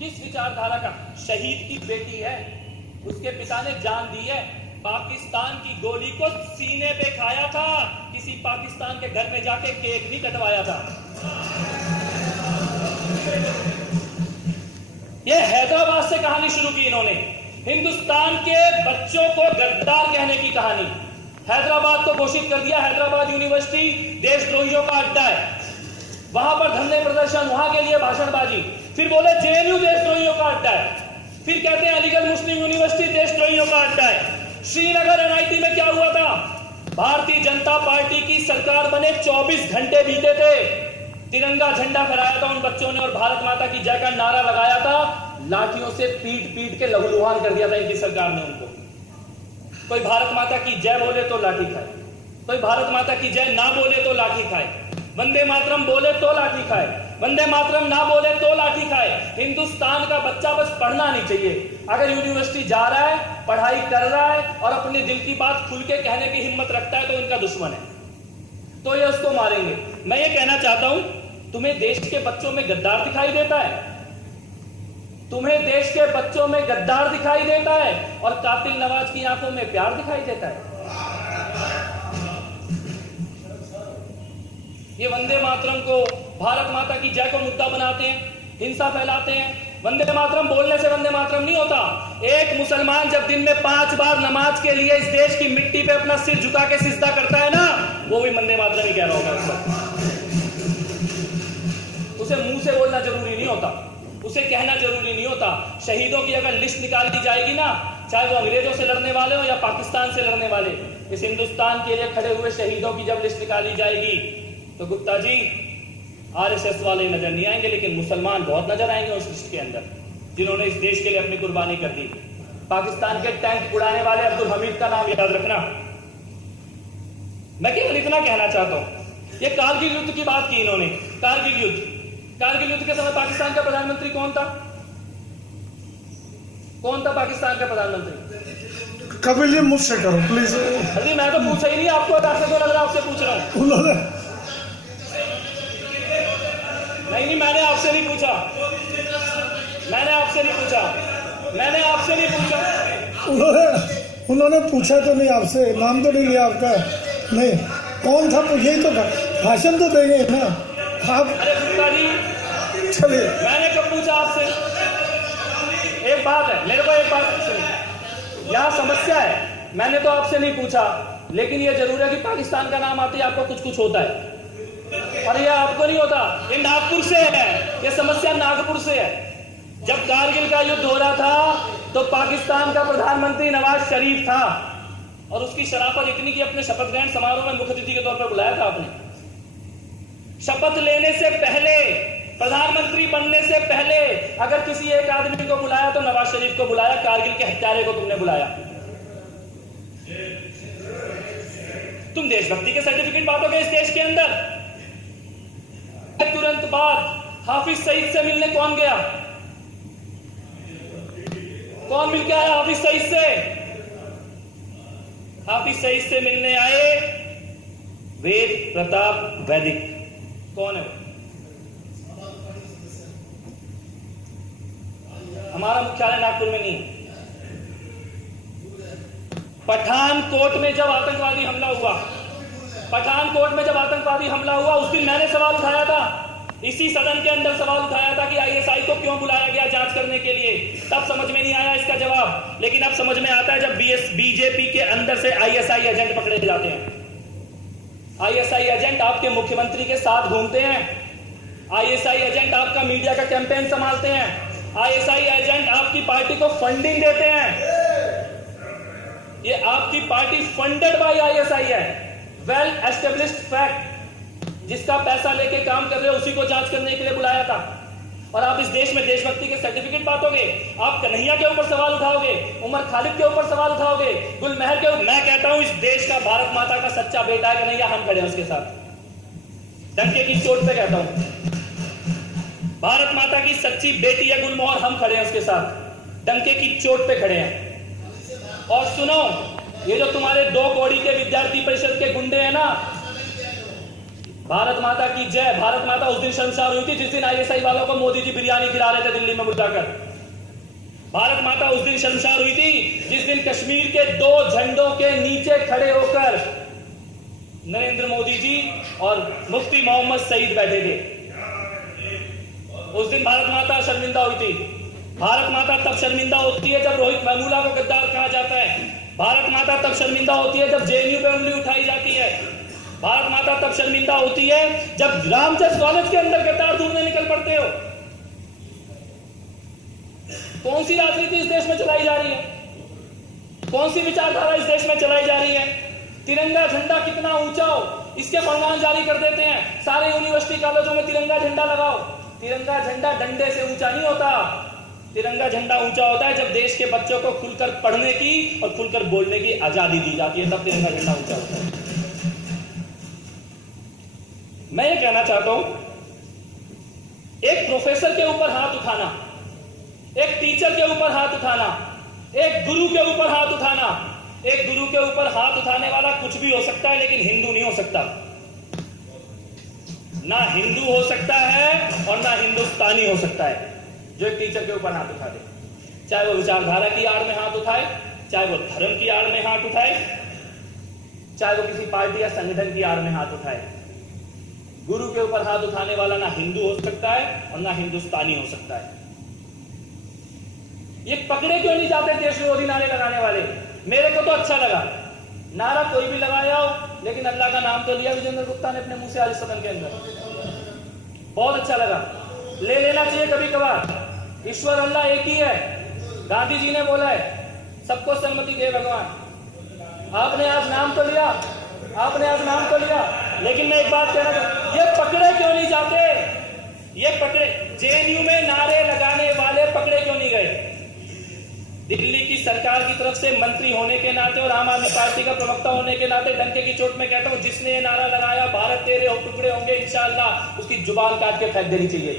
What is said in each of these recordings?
किस विचारधारा का? शहीद की बेटी है, उसके पिता ने जान दी है, पाकिस्तान की गोली को सीने पे खाया था, किसी पाकिस्तान के घर में जाके केक नहीं कटवाया था। ये हैदराबाद से कहानी शुरू की इन्होंने, हिंदुस्तान के बच्चों को गद्दार कहने की कहानी। हैदराबाद को घोषित कर दिया हैदराबाद यूनिवर्सिटी देशद्रोहियों का अड्डा है, वहां पर धरने प्रदर्शन, वहां के लिए भाषणबाजी, फिर बोले जेएनयू देशद्रोहियों का अड्डा है, फिर कहते हैं अलीगढ़ मुस्लिम यूनिवर्सिटी देशद्रोहियों का अड्डा है। श्रीनगर एनआईटी में क्या हुआ था? भारतीय जनता पार्टी की सरकार बने 24 घंटे बीते थे, तिरंगा झंडा फहराया था उन बच्चों ने और भारत माता की जय का नारा लगाया था, लाठियों से पीट पीट के लहूलुहान कर दिया था इनकी सरकार ने उनको। कोई भारत माता की जय बोले तो लाठी खाए, कोई भारत माता की जय ना बोले तो लाठी खाए, वंदे मातरम बोले तो लाठी खाए, वंदे मातरम ना बोले तो लाठी खाए। हिंदुस्तान का बच्चा बस पढ़ना नहीं चाहिए, अगर यूनिवर्सिटी जा रहा है, पढ़ाई कर रहा है और अपने दिल की बात खुल के कहने की हिम्मत रखता है तो इनका दुश्मन है, तो ये उसको मारेंगे। मैं ये कहना चाहता हूं, तुम्हें देश के बच्चों में गद्दार दिखाई देता है, तुम्हें देश के बच्चों में गद्दार दिखाई देता है और कातिल नवाज की आंखों में प्यार दिखाई देता है। ये वंदे मातरम को, भारत माता की जय को मुद्दा बनाते हैं, हिंसा फैलाते हैं। वंदे मातरम बोलने से वंदे मातरम नहीं होता। एक मुसलमान जब दिन में 5 बार नमाज के लिए इस देश की मिट्टी पे अपना सिर झुका के सिजदा करता है ना, वो भी वंदे मातरम ही कह रहा होगा उस वक्त। उसे मुंह से बोलना जरूरी नहीं होता, उसे कहना जरूरी नहीं होता। शहीदों की अगर लिस्ट निकाल दी जाएगी ना, चाहे वो अंग्रेजों से लड़ने वाले हो या पाकिस्तान से लड़ने वाले, इस हिंदुस्तान के लिए खड़े हुए शहीदों की जब लिस्ट निकाली जाएगी तो गुप्ता जी आरएसएस वाले नजर नहीं आएंगे, लेकिन मुसलमान बहुत नजर आएंगे उस लिस्ट के अंदर, जिन्होंने इस देश के लिए अपनी कुर्बानी कर दी। पाकिस्तान के टैंक उड़ाने वाले अब्दुल हमीद का नाम याद रखना। मैं केवल इतना कहना चाहता हूं, ये कारगिल युद्ध की बात की इन्होंने। कारगिल युद्ध के समय पाकिस्तान का प्रधानमंत्री कौन था? कौन था पाकिस्तान का प्रधानमंत्री? कपिल जी मुझसे करो प्लीज। अरे मैं तो पूछा ही नहीं आपको, आपसे क्यों लग रहा है आपसे पूछ रहा हूं? उन्होंने नहीं, मैंने आपसे नहीं पूछा, मैंने आपसे नहीं पूछा, मैंने आपसे नहीं पूछा। उन्होंने पूछा तो नहीं आपसे, नाम तो नहीं लिया आपका। नहीं, कौन था पूछे ही तो, भाषण तो देंगे ना आप। अरे गुप्ता जी, चलिए, मैंने कब पूछा आपसे? एक बात है, मेरे को एक बात सुनिए, यहाँ समस्या है, मैंने तो आपसे नहीं पूछा, लेकिन ये जरूर है कि पाकिस्तान का नाम आते ही आपको कुछ कुछ होता है, और ये आपको नहीं होता। ये नागपुर से है, ये समस्या नागपुर से है। जब कारगिल का युद्ध हो रहा था तो पाकिस्तान का प्रधानमंत्री नवाज शरीफ था, और उसकी शराफत इतनी कि अपने शपथ ग्रहण समारोह में मुख्य अतिथि के तौर पर बुलाया था आपने। शपथ लेने से पहले, प्रधानमंत्री बनने से पहले अगर किसी एक आदमी को बुलाया तो नवाज शरीफ को बुलाया, कारगिल के हत्यारे को तुमने बुलाया। तुम देशभक्ति के सर्टिफिकेट बांटोगे इस देश के अंदर। तुरंत बाद हाफिज सईद से मिलने कौन गया? कौन मिलके आया हाफिज सईद से? हाफिज सईद से मिलने आए वेद प्रताप वैदिक। कौन है? हमारा मुख्यालय नागपुर में नहीं है। पठानकोट में जब आतंकवादी हमला हुआ, पठानकोट में जब आतंकवादी हमला हुआ, उस दिन मैंने सवाल उठाया था, इसी सदन के अंदर सवाल उठाया था कि आईएसआई को क्यों बुलाया गया जांच करने के लिए। तब समझ में नहीं आया इसका जवाब, लेकिन अब समझ में आता है जब बीजेपी के अंदर से आईएसआई एजेंट पकड़े जाते हैं। आईएसआई एजेंट आपके मुख्यमंत्री के साथ घूमते हैं, आईएसआई एजेंट आपका मीडिया का कैंपेन संभालते हैं, आईएसआई एजेंट आपकी पार्टी को फंडिंग देते हैं। ये आपकी पार्टी फंडेड बाय आईएसआई है, वेल एस्टेब्लिश्ड फैक्ट। जिसका पैसा लेके काम कर रहे हो उसी को जांच करने के लिए बुलाया था। और आप इस देश में देशभक्ति के सर्टिफिकेट बांटोगे, आप कन्हैया के ऊपर सवाल उठाओगे, उमर खालिद के ऊपर सवाल उठाओगे, गुलमहर के ऊपर। मैं कहता हूं इस देश का भारत माता का सच्चा बेटा है कन्हैया, हम खड़े हैं उसके साथ, डंके की चोट पे कहता हूं। भारत माता की सच्ची बेटी है गुलमोहर, हम खड़े हैं उसके साथ, डंके की चोट पे खड़े हैं। और सुनो, ये जो तुम्हारे 2 कौड़ी के विद्यार्थी परिषद के गुंडे हैं ना, भारत माता की जय। भारत माता उस दिन शर्मसार हुई थी जिस दिन आईएसआई वालों को मोदी जी बिरयानी खिला रहे थे दिल्ली में बुलाकर। भारत माता उस दिन शर्मसार हुई थी जिस दिन कश्मीर के 2 झंडों के नीचे खड़े होकर नरेंद्र मोदी जी और मुफ्ती मोहम्मद सईद बैठे थे। उस दिन भारत माता शर्मिंदा हुई थी। भारत माता तब शर्मिंदा होती है जब रोहित वेमुला को गद्दार कहा जाता है। भारत माता तब शर्मिंदा होती है जब जेएनयू पे उंगली उठाई जाती है। भारत माता तब शर्मिंदा होती है जब रामचंद्र कॉलेज के अंदर गद्दार ढूंढने निकल पड़ते हो। कौन सी राजनीति इस देश में चलाई जा रही है? कौन सी विचारधारा इस देश में चलाई जा रही है? तिरंगा झंडा कितना ऊंचा हो इसके फरमान जारी कर देते हैं। सारे यूनिवर्सिटी कॉलेजों में तिरंगा झंडा लगाओ। तिरंगा झंडा डंडे से ऊंचा नहीं होता। तिरंगा झंडा ऊंचा होता है जब देश के बच्चों को खुलकर पढ़ने की और खुलकर बोलने की आजादी दी जाती है, तब तिरंगा झंडा ऊंचा होता है। मैं ये कहना चाहता हूं, एक प्रोफेसर के ऊपर हाथ उठाना, एक टीचर के ऊपर हाथ उठाना, एक गुरु के ऊपर हाथ उठाना, एक गुरु के ऊपर हाथ उठाने वाला कुछ भी हो सकता है लेकिन हिंदू नहीं हो सकता। ना हिंदू हो सकता है और ना हिंदुस्तानी हो सकता है जो एक टीचर के ऊपर हाथ उठा दे। चाहे वो विचारधारा की आड़ में हाथ उठाए, चाहे वो धर्म की आड़ में हाथ उठाए, चाहे वो किसी पार्टी या संगठन की आड़ में हाथ उठाए। गुरु के ऊपर हाथ उठाने वाला ना हिंदू हो सकता है और ना हिंदुस्तानी हो सकता है। ये पकड़े क्यों नहीं जाते देश विरोधी नारे लगाने वाले? मेरे को तो अच्छा लगा, नारा कोई भी लगाया हो लेकिन अल्लाह का नाम तो लिया विजेंद्र गुप्ता ने अपने मुंह से आज सदन के अंदर। बहुत अच्छा लगा। ले लेना चाहिए कभी कभार। ईश्वर अल्लाह एक ही है। गांधी जी ने बोला है सबको सम्मति दे भगवान। आपने आज नाम तो लिया, आपने आज नाम तो लिया, लेकिन मैं एक बात कहना चाहता, ये पकड़े क्यों नहीं जाते? ये पकड़े, जेएनयू में नारे लगाने वाले पकड़े क्यों नहीं गए? दिल्ली की सरकार की तरफ से मंत्री होने के नाते और आम आदमी पार्टी का प्रवक्ता होने के नाते डंके की चोट में कहता हूं, जिसने ये नारा लगाया भारत तेरे टुकड़े होंगे इंशाअल्लाह, उसकी जुबान काट के फेंक देनी चाहिए,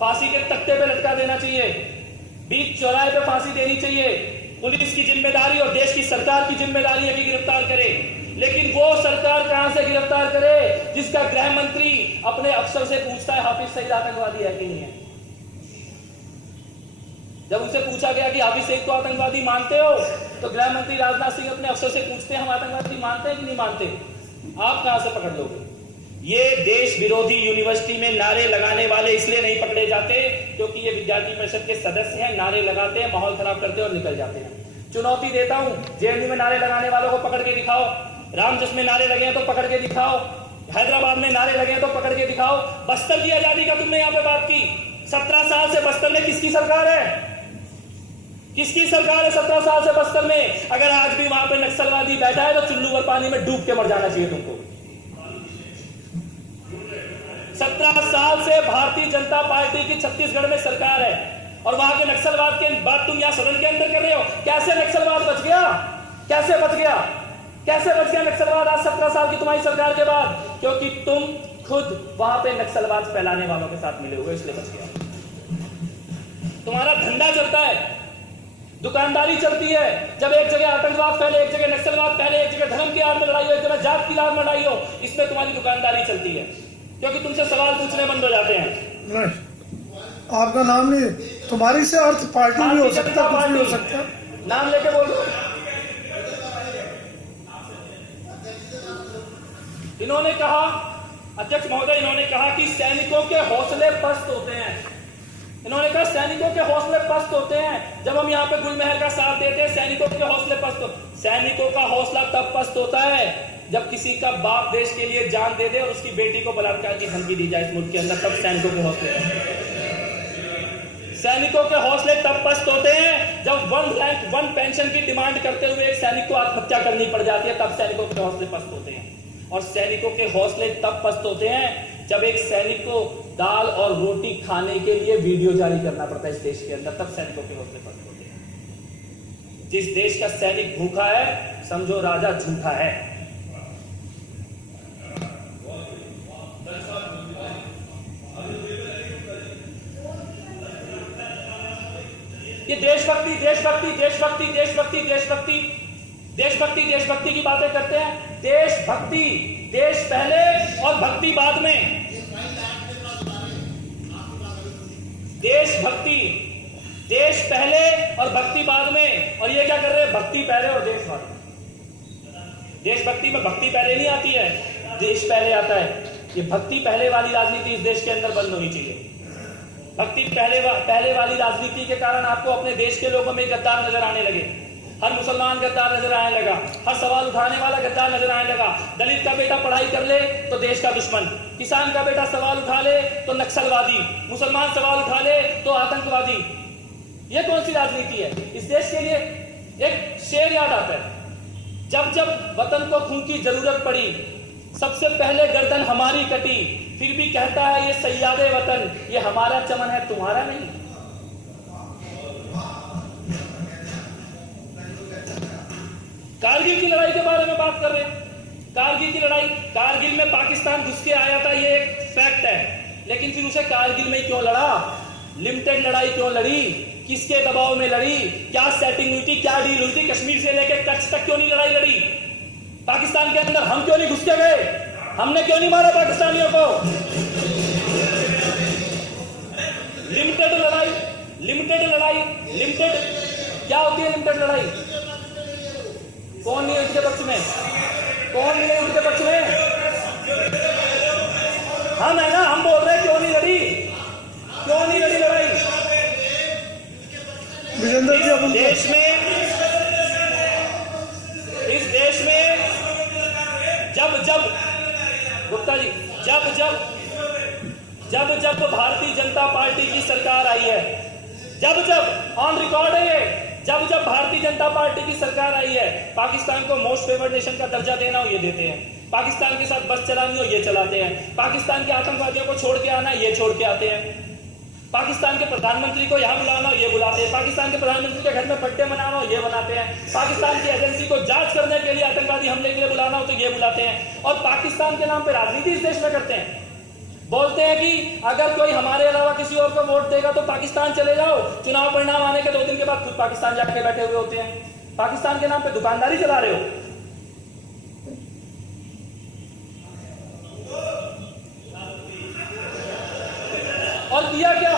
फांसी के तख्ते पे लटका देना चाहिए, बीच चौराहे पे फांसी देनी चाहिए। पुलिस की जिम्मेदारी और देश की सरकार की जिम्मेदारी है कि गिरफ्तार करे, लेकिन वो सरकार कहां से गिरफ्तार करे जिसका गृह मंत्री अपने अफसर से पूछता है हाफिज सईद आतंकवादी है कि नहीं है। जब उनसे पूछा गया कि हाफिज सईद को आतंकवादी मानते हो, तो गृह मंत्री राजनाथ सिंह अपने अफसर से पूछते हैं हम आतंकवादी मानते हैं कि नहीं मानते। आप कहां से पकड़ लोगे? ये देश विरोधी यूनिवर्सिटी में नारे लगाने वाले इसलिए नहीं पकड़े जाते क्योंकि ये विद्यार्थी परिषद के सदस्य हैं, नारे लगाते हैं, माहौल खराब करते हैं और निकल जाते हैं। चुनौती देता हूं, जेएनयू में नारे लगाने वालों को पकड़ के दिखाओ, रामजस में नारे लगे हैं तो पकड़ के दिखाओ, हैदराबाद में नारे लगे हैं तो पकड़ के दिखाओ। बस्तर की आजादी का तुमने यहां पे बात की, 17 साल से बस्तर में किसकी सरकार है? किसकी सरकार है 17 साल से बस्तर में? अगर आज भी वहां पे नक्सलवादी बैठा है तो चुल्लू भर पानी में डूब के मर जाना चाहिए तुमको। 17 साल से भारतीय जनता पार्टी की छत्तीसगढ़ में सरकार है और वहां के नक्सलवाद की बात तुम यहां सदन के अंदर कर रहे हो। कैसे नक्सलवाद बच गया? कैसे बच गया? कैसे बच गया नक्सलवाद आज 17 साल की तुम्हारी सरकार के बाद? क्योंकि तुम खुद वहां पे नक्सलवाद फैलाने वालों के साथ मिले हुए, इसलिए बच गया। तुम्हारा धंधा चलता है, दुकानदारी चलती है। जब एक जगह आतंकवाद फैले, एक जगह नक्सलवाद फैले, एक जगह धर्म की आड़ में लड़ाई हो, एक जगह जात की आड़ में लड़ाई हो, इसमें तुम्हारी दुकानदारी चलती है क्योंकि तुमसे सवाल पूछने बंद हो जाते हैं। नहीं, आपका नाम नहीं, तुम्हारी से अर्थ पार्टी भी हो सकता, कुछ भी हो सकता। नाम लेके बोल दो। इन्होंने कहा, अध्यक्ष महोदय, इन्होंने कहा कि सैनिकों के हौसले पस्त होते हैं। इन्होंने कहा सैनिकों के हौसले पस्त होते हैं। जब हम यहाँ पे गुलमहर का साथ देते हैं, सैनिकों के हौसले पस्त होते। सैनिकों का हौसला तब पस्त होता है जब किसी का बाप देश के लिए जान दे दे और उसकी बेटी को बलात्कार की धमकी दी जाए इस मुल्क के अंदर, तब सैनिकों के हौसले पस्त होते हैं। सैनिकों के हौसले तब पस्त होते हैं जब 1 रैंक 1 पेंशन की डिमांड करते हुए एक सैनिक को आत्महत्या करनी पड़ जाती है, तब सैनिकों के हौसले पस्त होते हैं। और सैनिकों के हौसले तब पस्त होते हैं जब एक सैनिक को दाल और रोटी खाने के लिए वीडियो जारी करना पड़ता है इस देश के अंदर, तब सैनिकों के हौसले पस्त होते हैं। जिस देश का सैनिक भूखा है, समझो राजा झूठा है। ये देशभक्ति देशभक्ति देशभक्ति देशभक्ति देशभक्ति देशभक्ति देशभक्ति की बातें करते हैं। देशभक्ति, देश पहले और भक्ति बाद में, देशभक्ति, देश पहले और भक्ति बाद में। और ये क्या कर रहे हैं? भक्ति पहले और देश बाद में। देशभक्ति में भक्ति पहले नहीं आती है, देश पहले आता है। ये भक्ति पहले वाली राजनीति इस देश के अंदर बंद होनी चाहिए। भक्ति पहले वाली राजनीति के कारण आपको अपने देश के लोगों में गद्दार नजर आने लगे। हर मुसलमान गद्दार नजर आने लगा, हर सवाल उठाने वाला गद्दार नजर आने लगा। दलित का बेटा पढ़ाई कर ले तो देश का दुश्मन, किसान का बेटा सवाल उठा ले तो नक्सलवादी, मुसलमान सवाल उठा ले तो आतंकवादी। ये कौन सी राजनीति है? इस देश के लिए एक शेर याद आता है, जब जब वतन को खून की जरूरत पड़ी, सबसे पहले गर्दन हमारी कटी, फिर भी कहता है ये सैयादे वतन, ये हमारा चमन है तुम्हारा नहीं। कारगिल की लड़ाई के बारे में बात कर रहे हैं। कारगिल की लड़ाई, कारगिल में पाकिस्तान घुस के आया था, ये एक फैक्ट है। लेकिन फिर उसे कारगिल में क्यों लड़ा? लिमिटेड लड़ाई क्यों लड़ी? किसके दबाव में लड़ी? क्या सेटिंग हुई थी? क्या डील हुई थी? कश्मीर से लेकर कच्छ तक क्यों नहीं लड़ाई लड़ी? पाकिस्तान के अंदर हम क्यों नहीं घुस के गए? हमने क्यों नहीं मारा पाकिस्तानियों को? लिमिटेड लड़ाई, लिमिटेड लड़ाई, लिमिटेड क्या होती है? लिमिटेड लड़ाई कौन नहीं है उसके पक्ष में? कौन नहीं है उसके पक्ष में? हम है ना, हम बोल रहे हैं क्यों नहीं लड़ी, क्यों नहीं लड़ी लड़ाई? इस देश में जब गुप्ता जी, जब भारतीय जनता पार्टी की सरकार आई है, जब ऑन रिकॉर्ड है ये, जब भारतीय जनता पार्टी की सरकार आई है, पाकिस्तान को मोस्ट फेवर्ड नेशन का दर्जा देना हो ये देते हैं, पाकिस्तान के साथ बस चलानी हो ये चलाते हैं, पाकिस्तान के आतंकवादियों को छोड़ के आना ये छोड़ के आते हैं, पाकिस्तान के प्रधानमंत्री को यहां बुलाना हो ये बुलाते हैं, पाकिस्तान के प्रधानमंत्री के घर में बर्थडे मनाना हो ये बनाते हैं, पाकिस्तान की एजेंसी को जांच करने के लिए आतंकवादी हमले के लिए बुलाना हो तो ये बुलाते हैं, और पाकिस्तान के नाम पर राजनीति इस देश में करते हैं। बोलते हैं कि अगर कोई हमारे अलावा किसी और को वोट देगा तो पाकिस्तान चले जाओ, चुनाव परिणाम आने के 2 दिन के बाद खुद पाकिस्तान जाके बैठे हुए होते हैं। पाकिस्तान के नाम पे दुकानदारी चला रहे हो। और किया क्या?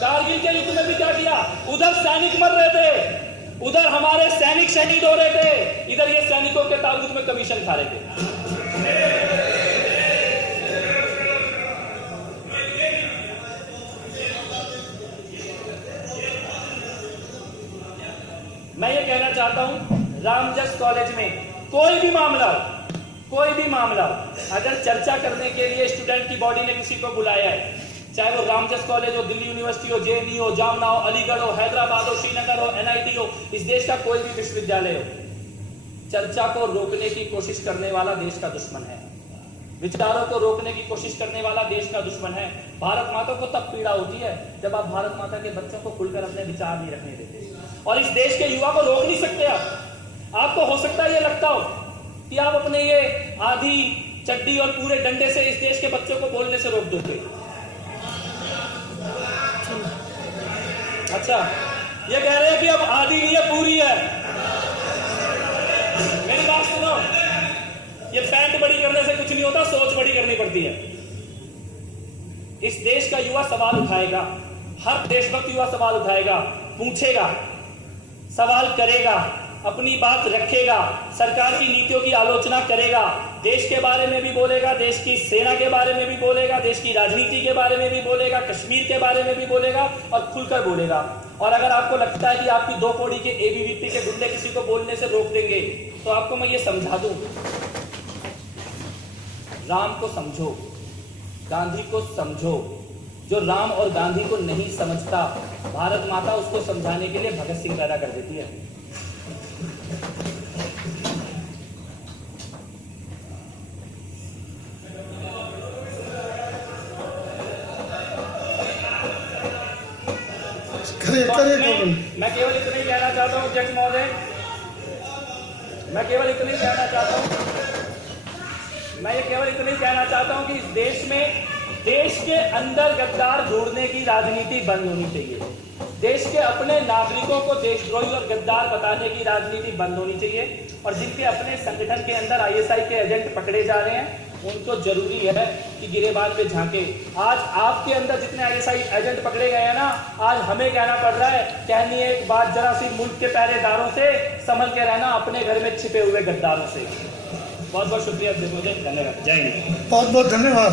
कारगिल के युद्ध में भी क्या किया? उधर सैनिक मर रहे थे, उधर हमारे सैनिक शहीद हो रहे थे, इधर ये सैनिकों के ताबूत में कमीशन खा रहे थे। मैं ये कहना चाहता हूं, रामजस कॉलेज में कोई भी मामला अगर चर्चा करने के लिए स्टूडेंट की बॉडी ने किसी को बुलाया है, चाहे वो रामजस कॉलेज हो, दिल्ली यूनिवर्सिटी हो, जेएनयू हो, जामना हो, अलीगढ़ हो, हैदराबाद हो, श्रीनगर हो, एनआईटी हो, इस देश का कोई भी विश्वविद्यालय हो, चर्चा को रोकने की कोशिश करने वाला देश का दुश्मन है, विचारों को रोकने की कोशिश करने वाला देश का दुश्मन है। भारत माता को तब पीड़ा होती है जब आप भारत माता के बच्चों को खुलकर अपने विचार नहीं रखने देते, और इस देश के युवा को रोक नहीं सकते आप। आपको हो सकता है ये लगता हो कि आप अपने ये आधी चड्डी और पूरे डंडे से इस देश के बच्चों को बोलने से रोक दोगे। अच्छा, ये कह रहे हैं कि अब आधी नहीं है, पूरी है। मेरी बात सुनो, ये पैंट बड़ी करने से कुछ नहीं होता, सोच बड़ी करनी पड़ती है। इस देश का युवा सवाल उठाएगा, हर देशभक्त युवा सवाल उठाएगा, पूछेगा, सवाल करेगा, अपनी बात रखेगा, सरकार की नीतियों की आलोचना करेगा, देश के बारे में भी बोलेगा, देश की सेना के बारे में भी बोलेगा, देश की राजनीति के बारे में भी बोलेगा, कश्मीर के बारे में भी बोलेगा और खुलकर बोलेगा। और अगर आपको लगता है कि आपकी 2 कौड़ी के एबीवीपी के गुंडे किसी को बोलने से रोक देंगे, तो आपको मैं ये समझा दूं, राम को समझो, गांधी को समझो। जो राम और गांधी को नहीं समझता, भारत माता उसको समझाने के लिए भगत सिंह पैदा कर देती है। मैं केवल इतना ही कहना चाहता हूं अध्यक्ष महोदय, मैं केवल इतना ही कहना चाहता हूं कि इस देश में, देश के अंदर गद्दार ढूंढने की राजनीति बंद होनी चाहिए। देश के अपने नागरिकों को देशद्रोही और गद्दार बताने की राजनीति बंद होनी चाहिए और जिनके अपने संगठन के अंदर आईएसआई के एजेंट पकड़े जा रहे हैं उनको जरूरी है कि गिरेबान पे झांके। आज आपके अंदर जितने आईएसआई एजेंट पकड़े गए हैं ना, आज हमें कहना पड़ रहा है, कहनी है एक बात जरा सी, मुल्क के पहरेदारों से संभल के रहना, अपने घर में छिपे हुए गद्दारों से। बहुत बहुत शुक्रिया, धन्यवाद। जय हिंद। बहुत बहुत धन्यवाद।